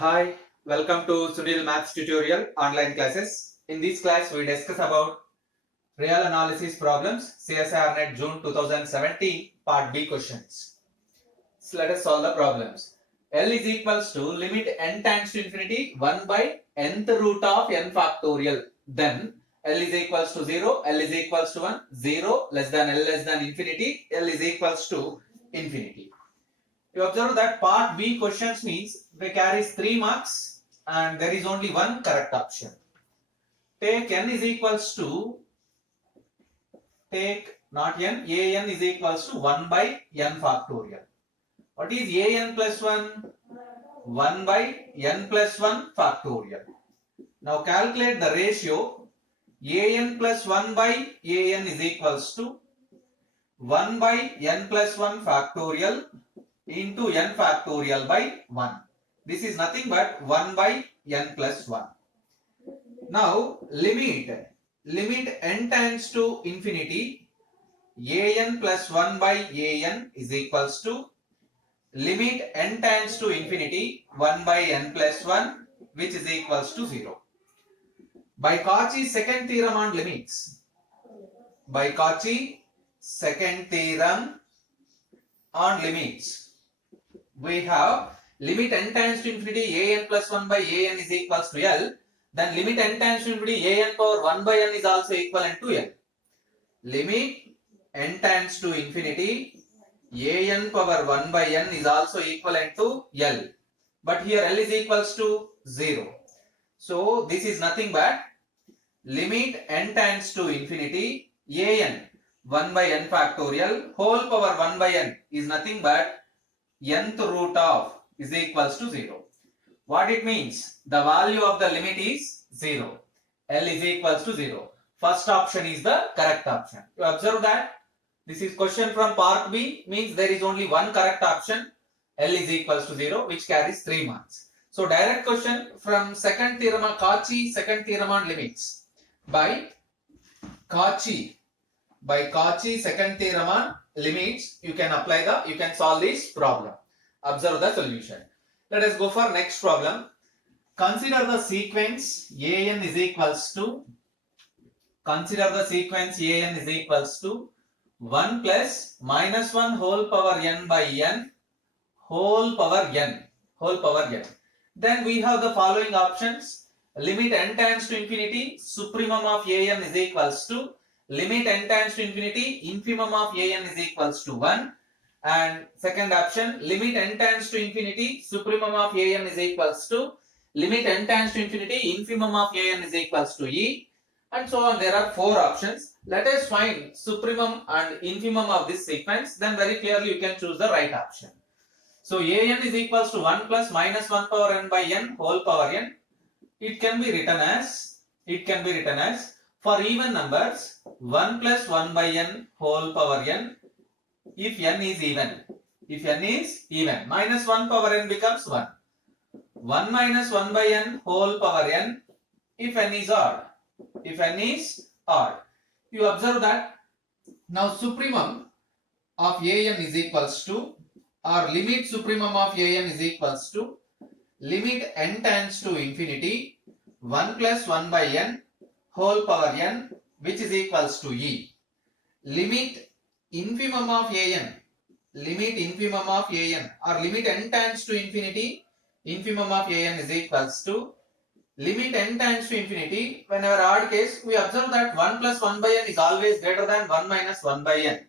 Hi, welcome to Sunil Maths tutorial online classes. In this class, we discuss about real analysis problems, CSIR NET June 2017, part B questions. So let us solve the problems. L is equals to limit n tends to infinity 1 by nth root of n factorial. Then L is equals to 0, L is equals to 1, 0 less than L less than infinity, L is equals to infinity. You observe that part B questions means they carries 3 marks and there is only one correct option. Take n is equals to, take not n, an is equals to 1 by n factorial. What is an plus 1? 1 by n plus 1 factorial. Now calculate the ratio. An plus 1 by an is equals to 1 by n plus 1 factorial into n factorial by 1. This is nothing but 1 by n plus 1. Now limit n tends to infinity, an plus 1 by an is equals to limit n tends to infinity 1 by n plus 1, which is equals to 0. By Cauchy's second theorem on limits, by Cauchy's second theorem on limits, we have limit n tends to infinity an plus 1 by an is equals to L. Then limit n tends to infinity an power 1 by n is also equivalent to L. Limit n tends to infinity an power 1 by n is also equivalent to L. But here L is equals to 0. So this is nothing but limit n tends to infinity an 1 by n factorial whole power 1 by n is nothing but nth root of is equals to 0. What it means? The value of the limit is 0. L is equals to 0. First option is the correct option. You observe that this is question from part B, means there is only one correct option. L is equals to 0, which carries 3 marks. So direct question from second theorem on Cauchy second theorem on limits. By Cauchy second theorem on limits, you can solve this problem. Observe the solution. Let us go for next problem. Consider the sequence an is equals to 1 plus minus 1 whole power n by n whole power n. Then we have the following options. Limit n tends to infinity, supremum of an is equals to limit n tends to infinity, infimum of an is equals to 1. And second option, limit n tends to infinity, supremum of an is equals to limit n tends to infinity, infimum of an is equals to e, and so on. There are 4 options. Let us find supremum and infimum of this sequence. Then very clearly you can choose the right option. So an is equals to 1 plus minus 1 power n by n whole power n. It can be written as for even numbers 1 plus 1 by n whole power n. If n is even, minus 1 power n becomes 1. 1 minus 1 by n whole power n if n is odd. You observe that now supremum of an is equals to, or limit supremum of an is equals to limit n tends to infinity 1 plus 1 by n whole power n, which is equals to e. Limit infimum of an or limit n tends to infinity, infimum of an is equals to limit n tends to infinity. Whenever odd case, we observe that 1 plus 1 by n is always greater than 1 minus 1 by n.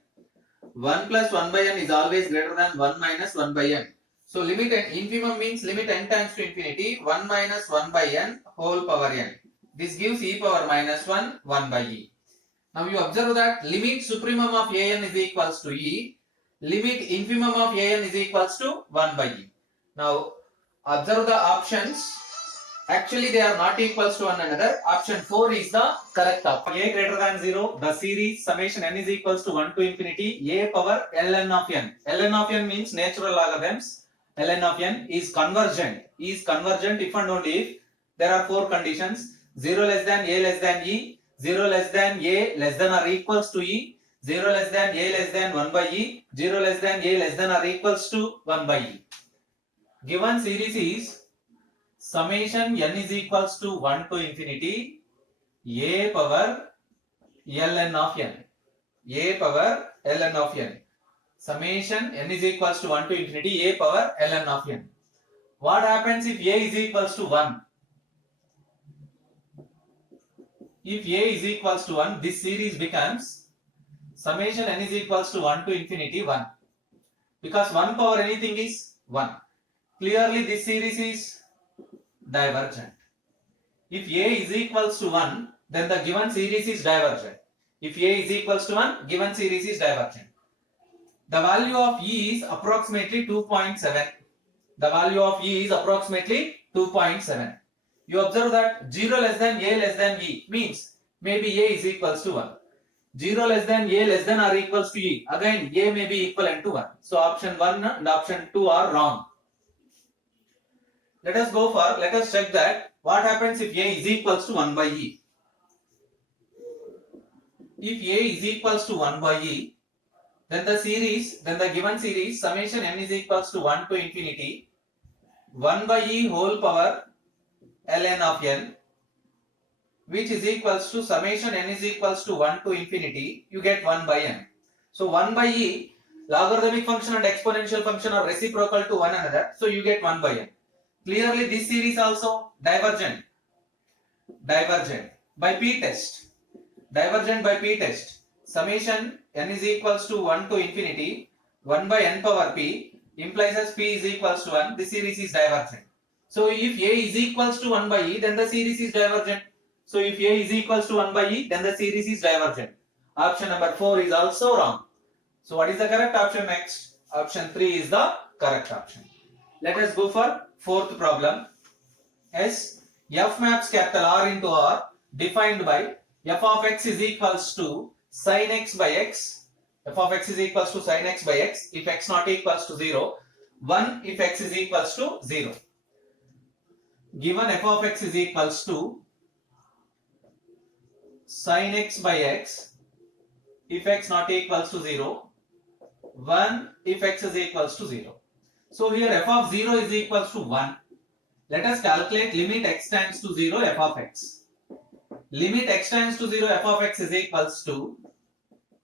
1 plus 1 by n is always greater than 1 minus 1 by n. So limit n, infimum means limit n tends to infinity 1 minus 1 by n whole power n. This gives e power minus 1 by e. Now you observe that limit supremum of an is equals to e, limit infimum of an is equals to 1 by e. Now observe the options. Actually they are not equals to one another. Option 4 is the correct option. A greater than 0, the series summation n is equals to 1 to infinity a power ln of n. Ln of n means natural logarithms. Ln of n is convergent if and only if there are 4 conditions: 0 less than a less than e, 0 less than a less than or equals to e, 0 less than a less than 1 by e, 0 less than a less than or equals to 1 by e. Given series is summation n is equals to 1 to infinity a power ln of n. A power ln of n. Summation n is equals to 1 to infinity a power ln of n. What happens if a is equals to 1? If a is equals to 1, this series becomes summation n is equals to 1 to infinity 1. Because 1 power anything is 1. Clearly this series is divergent. If a is equals to 1, then the given series is divergent. If a is equals to 1, given series is divergent. The value of e is approximately 2.7. The value of e is approximately 2.7. You observe that 0 less than a less than e means maybe a is equals to 1. 0 less than a less than or equals to e. Again a may be equivalent to 1. So option 1 and option 2 are wrong. Let us check that what happens if a is equals to 1 by e. If a is equals to 1 by e, then the given series summation n is equals to 1 to infinity 1 by e whole power ln of n, which is equals to summation n is equals to 1 to infinity, you get 1 by n. So 1 by e, logarithmic function and exponential function are reciprocal to one another, so you get 1 by n. Clearly this series also divergent by p-test. Divergent by p-test. Summation n is equals to 1 to infinity 1 by n power p implies as p is equals to 1. This series is divergent. So if a is equals to 1 by e, then the series is divergent. So if a is equals to 1 by e, then the series is divergent. Option number 4 is also wrong. So what is the correct option next? Option 3 is the correct option. Let us go for fourth problem. S f maps capital R into R defined by f of x is equals to sin x by x. F of x is equals to sin x by x if x not equals to 0. 1 if x is equals to 0. Given f of x is equals to sin x by x if x not equals to 0, 1 if x is equals to 0. So here f of 0 is equals to 1. Let us calculate limit x tends to 0 f of x. Limit x tends to 0 f of x is equals to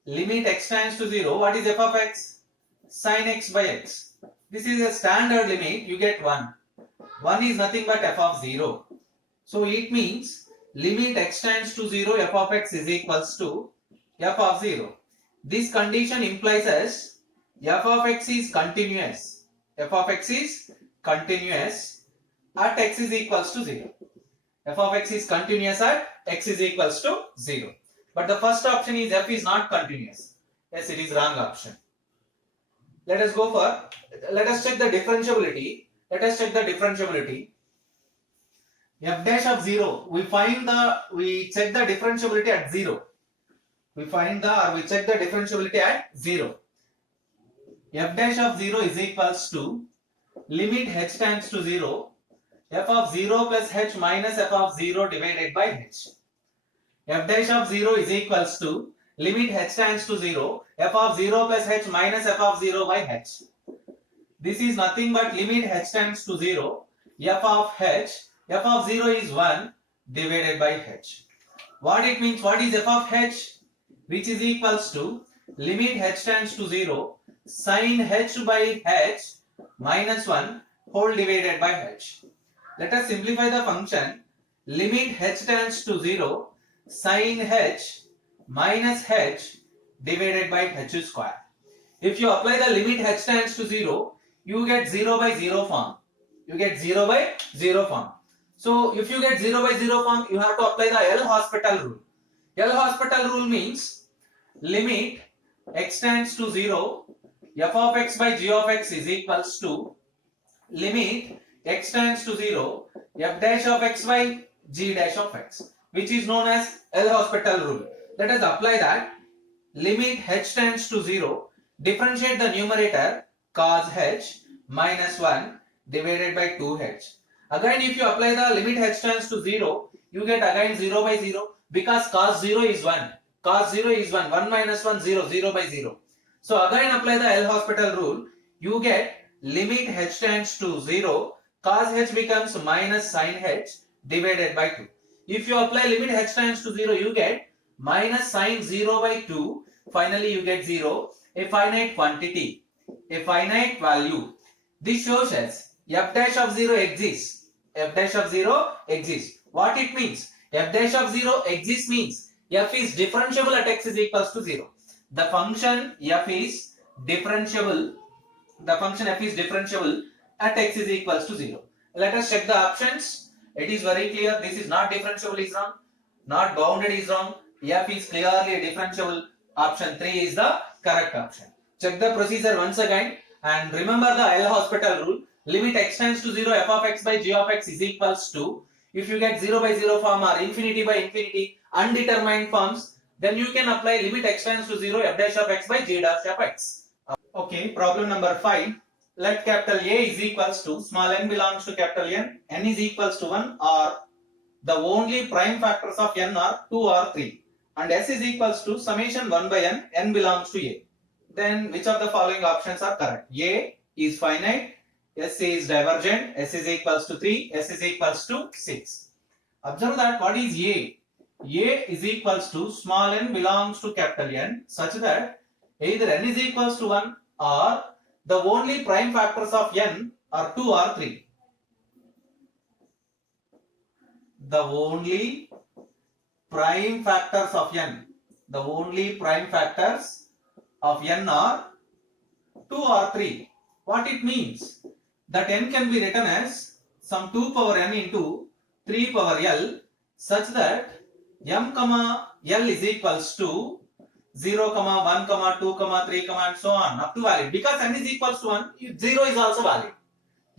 limit x tends to 0. What is f of x? Sin x by x. This is a standard limit, you get 1. 1 is nothing but f of 0. So it means limit x tends to 0 f of x is equals to f of 0. This condition implies as f of x is continuous. F of x is continuous at x is equals to 0. F of x is continuous at x is equals to 0. But the first option is f is not continuous. Yes, it is wrong option. Let us check the differentiability. Let us check the differentiability. F dash of 0, we check the differentiability at 0. We check the differentiability at 0. F dash of 0 is equals to limit h tends to 0, f of 0 plus h minus f of 0 divided by h. F dash of 0 is equals to limit h tends to 0, f of 0 plus h minus f of 0 by h. This is nothing but limit h tends to 0, f of h, f of 0 is 1 divided by h. What it means, what is f of h? Which is equals to limit h tends to 0, sin h by h minus 1 whole divided by h. Let us simplify the function. Limit h tends to 0, sin h minus h divided by h square. If you apply the limit h tends to 0, you get 0 by 0 form. You get 0 by 0 form. So if you get 0 by 0 form, you have to apply the L'Hospital rule. L'Hospital rule means limit x tends to 0, f of x by g of x is equals to limit x tends to 0, f dash of x by g dash of x, which is known as L'Hospital rule. Let us apply that. Limit h tends to 0, differentiate the numerator cos h minus 1 divided by 2h. Again, if you apply the limit h tends to 0, you get again 0 by 0 because cos 0 is 1. Cos 0 is 1. 1 minus 1, 0. 0 by 0. So again apply the L'Hospital rule. You get limit h tends to 0, cos h becomes minus sin h divided by 2. If you apply limit h tends to 0, you get minus sin 0 by 2. Finally, you get 0, a finite quantity, a finite value. This shows us f dash of 0 exists. F dash of 0 exists. What it means? F dash of 0 exists means f is differentiable at x is equals to 0. The function f is differentiable. The function f is differentiable at x is equals to 0. Let us check the options. It is very clear. This is not differentiable is wrong. Not bounded is wrong. F is clearly differentiable. Option 3 is the correct option. Check the procedure once again and remember the L'Hospital rule. Limit x tends to 0 f of x by g of x is equals to, if you get 0 by 0 form or infinity by infinity undetermined forms, then you can apply limit x tends to 0 f dash of x by g dash of x. Okay, problem number 5. Let capital A is equals to small n belongs to capital N is equals to 1 or the only prime factors of n are 2 or 3 and s is equals to summation 1 by n belongs to A. Then which of the following options are correct? A is finite, S is divergent, S is equals to 3, S is equals to 6. Observe that what is A? A is equals to small n belongs to capital N such that either n is equals to 1 or the only prime factors of n are 2 or 3. The only prime factors of n, the only prime factors of n are 2 or 3. What it means? That n can be written as some 2 power n into 3 power l such that m comma l is equals to 0, 1, 2, 3, and so on up to valid. Because n is equals to 1, 0 is also valid.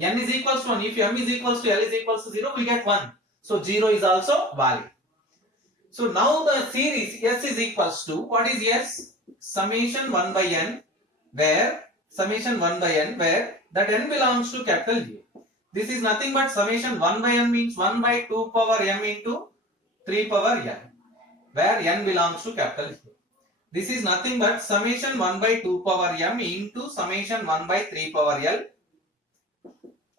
N is equals to 1, if m is equals to l is equals to 0, we get 1. So 0 is also valid. So now the series S is equals to, what is S? Summation 1 by n, where that n belongs to capital A. This is nothing but summation 1 by n means 1 by 2 power m into 3 power n, where n belongs to capital A. This is nothing but summation 1 by 2 power m into summation 1 by 3 power l.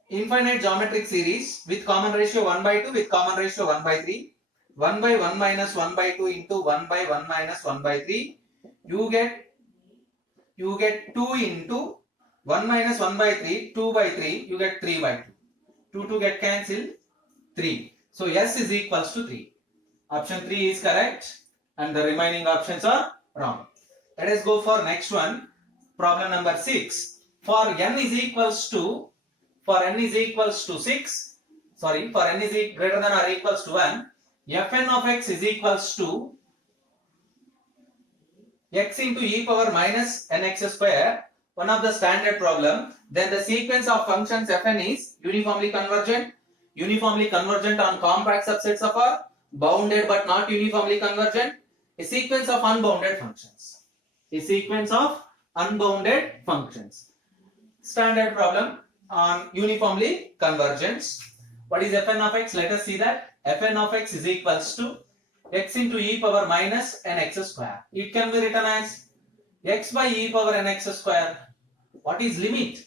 Infinite geometric series with common ratio 1 by 2 with common ratio 1 by 3. 1 by 1 minus 1 by 2 into 1 by 1 minus 1 by 3. You get 2 into 1 minus 1 by 3, 2 by 3, you get 3 by 2. 2 get cancelled, 3. So S is equals to 3. Option 3 is correct and the remaining options are wrong. Let us go for next one. Problem number 6. For n is equals to 6, sorry, for n is greater than or equals to 1, fn of x is equals to x into e power minus nx square, one of the standard problem. Then the sequence of functions fn is uniformly convergent on compact subsets of R, bounded but not uniformly convergent, a sequence of unbounded functions. Standard problem on uniformly convergence. What is fn of x? Let us see that. Fn of x is equals to x into e power minus nx square. It can be written as x by e power nx square. What is limit?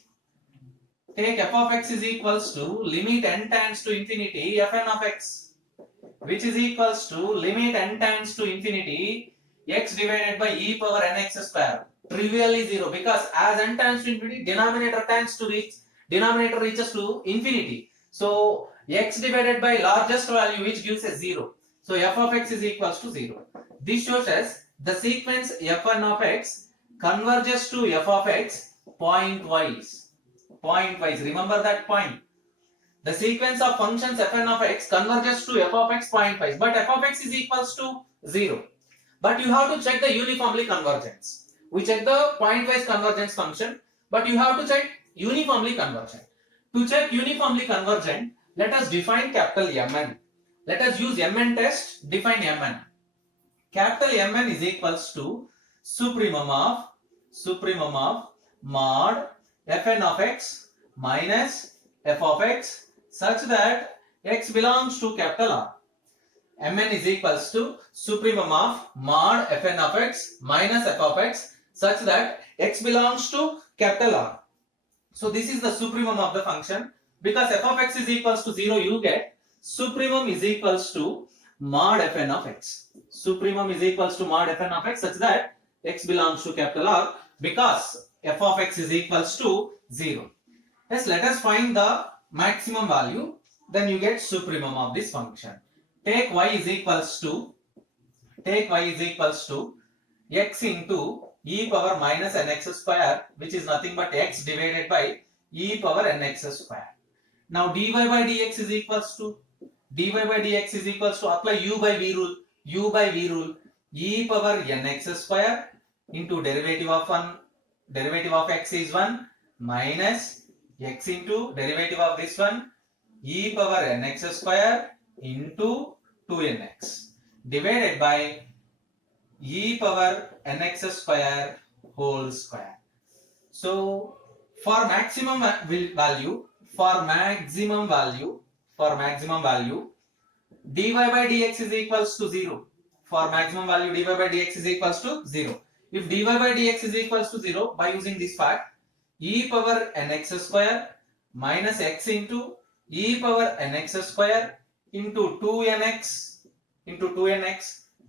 Take f of x is equals to limit n tends to infinity fn of x, which is equals to limit n tends to infinity x divided by e power nx square. Trivially 0, because as n tends to infinity, denominator reaches to infinity. So x divided by largest value, which gives us 0. So f of x is equals to 0. This shows us the sequence fn of x converges to f of x point-wise. Remember that point. The sequence of functions fn of x converges to f of x point-wise, but f of x is equals to 0. But you have to check the uniformly convergence. We check the point-wise convergence function, but you have to check uniformly convergent. To check uniformly convergent, let us define capital Mn. Let us use Mn test, define Mn. Capital Mn is equals to supremum of mod fn of x minus f of x such that x belongs to capital R. Mn is equals to supremum of mod fn of x minus f of x such that x belongs to capital R. So this is the supremum of the function. Because f of x is equals to 0, you get supremum is equals to mod fn of x. Supremum is equals to mod fn of x such that x belongs to capital R because f of x is equals to 0. Yes, let us find the maximum value, then you get supremum of this function. Take y is equals to x into e power minus nx square, which is nothing but x divided by e power nx square. Now dy by dx is equals to apply u by v rule, e power nx square into derivative of x is 1 minus x into derivative of this one e power nx square into 2nx divided by e power nx square whole square. So for maximum value dy by dx is equals to 0. For maximum value dy by dx is equals to 0. If dy by dx is equals to 0, by using this fact, e power nx square minus x into e power nx square into 2nx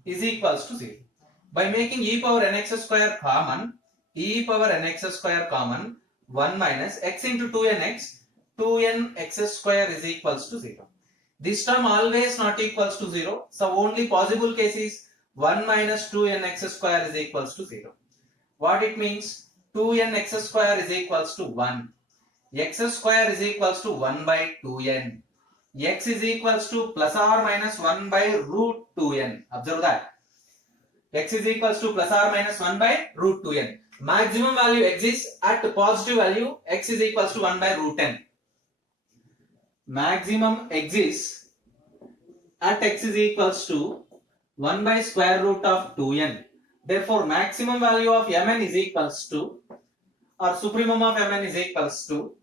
is equals to 0. By making e power nx square common, 1 minus x into 2nx square is equals to 0. This term always not equals to 0. So only possible case is 1 minus 2nx square is equals to 0. What it means? 2nx square is equals to 1. X square is equals to 1 by 2n. X is equals to plus or minus 1 by root 2n. Observe that. X is equals to plus or minus 1 by root 2n. Maximum value exists at positive value. X is equals to 1 by root n. Maximum exists at x is equals to 1 by square root of 2n. Therefore, maximum value of mn is equals to, or supremum of mn is equals to,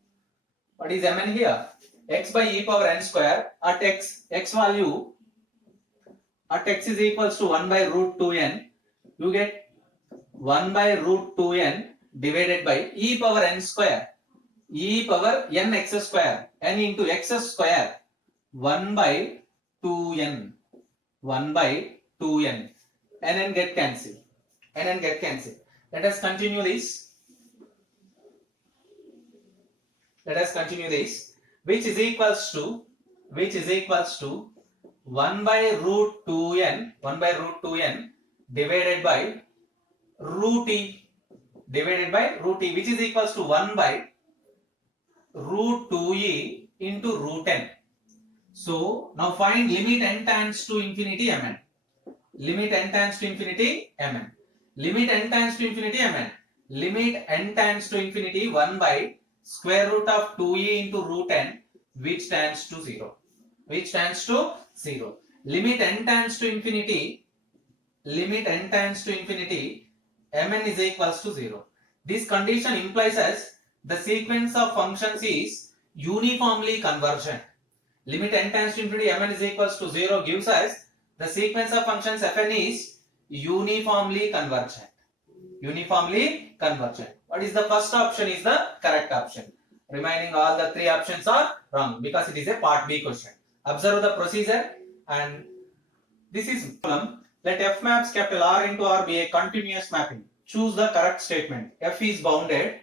what is mn here? X by e power n square at x value at x is equals to 1 by root 2n. You get 1 by root 2n divided by e power n square, e power n x square, n into x square, 1 by 2n, nn get cancelled. Let us continue this. Which is equals to 1 by root 2n divided by root e, which is equals to 1 by root 2e into root n. So now find limit n tends to infinity mn. Limit n tends to infinity 1 by square root of 2e into root n, which tends to 0. Limit n tends to infinity mn is equals to 0. This condition implies as the sequence of functions is uniformly convergent. Limit n tends to infinity mn is equals to 0 gives us the sequence of functions fn is uniformly convergent. What is the first option is the correct option. Remaining all the three options are wrong because it is a part B question. Observe the procedure, and this is problem. Let f maps capital R into R be a continuous mapping. Choose the correct statement. F is bounded.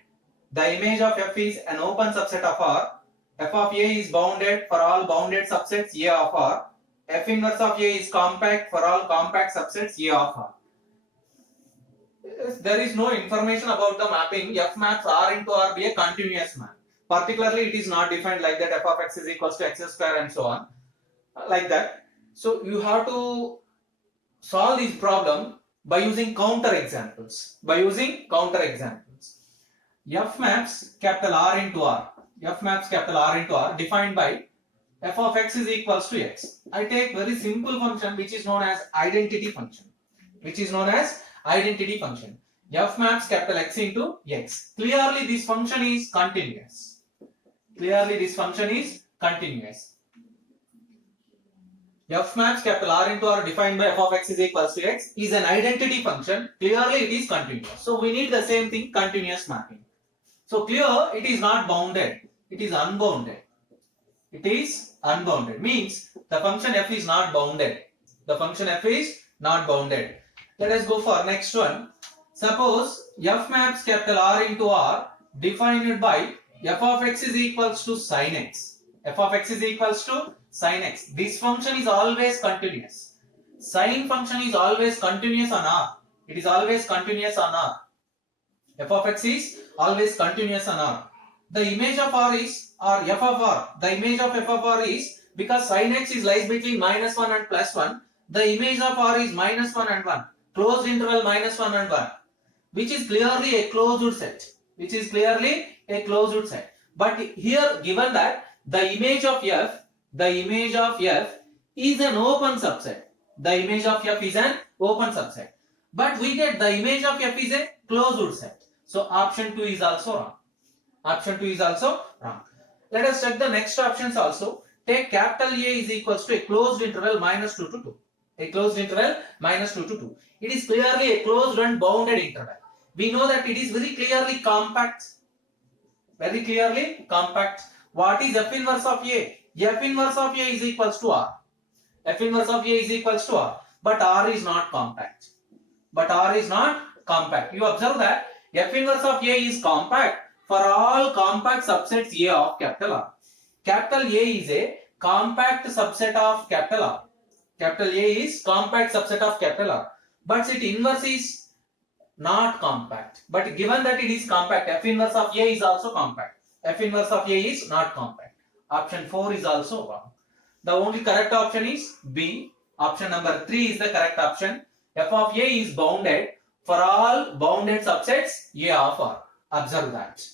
The image of f is an open subset of R. F of A is bounded for all bounded subsets A of R. F inverse of A is compact for all compact subsets A of R. There is no information about the mapping. F maps R into R be a continuous map. Particularly, it is not defined like that. F of x is equals to x square and so on, like that. So you have to solve this problem by using counter examples. F maps capital R into R. Defined by f of x is equals to x. I take very simple function which is known as identity function. F maps capital X into x. Clearly this function is continuous. F maps capital R into R defined by f of x is equals to x is an identity function. Clearly it is continuous. So we need the same thing, continuous mapping. So clear it is not bounded, it is unbounded. It is unbounded. Means the function f is not bounded. The function f is not bounded. Let us go for next one. Suppose f maps capital R into R defined by f of x is equals to sin x. F of x is equals to sin x. This function is always continuous. Sin function is always continuous on R. It is always continuous on R. F of x is always continuous on R. The image of R is, or f of R, the image of f of R is, because sin x is lies between minus 1 and plus 1, the image of R is minus 1 and 1, closed interval minus 1 and 1, which is clearly a closed set, which is clearly a closed set. But here given that the image of f is an open subset. The image of f is an open subset. But we get the image of f is a closed set. So option 2 is also wrong. Option 2 is also wrong. Let us check the next options also. Take capital A is equals to a closed interval minus 2 to 2. A closed interval minus 2 to 2. It is clearly a closed and bounded interval. We know that it is very clearly compact. Very clearly compact. What is f inverse of A? F inverse of A is equals to R. F inverse of A is equals to R. But R is not compact. But R is not compact. You observe that f inverse of A is compact for all compact subsets A of capital R. Capital A is a compact subset of capital R. Capital A is compact subset of capital R. But its inverse is not compact. But given that it is compact, f inverse of A is also compact. F inverse of A is not compact. Option 4 is also wrong. The only correct option is B. Option number 3 is the correct option. F of A is bounded for all bounded subsets A of R. Observe that.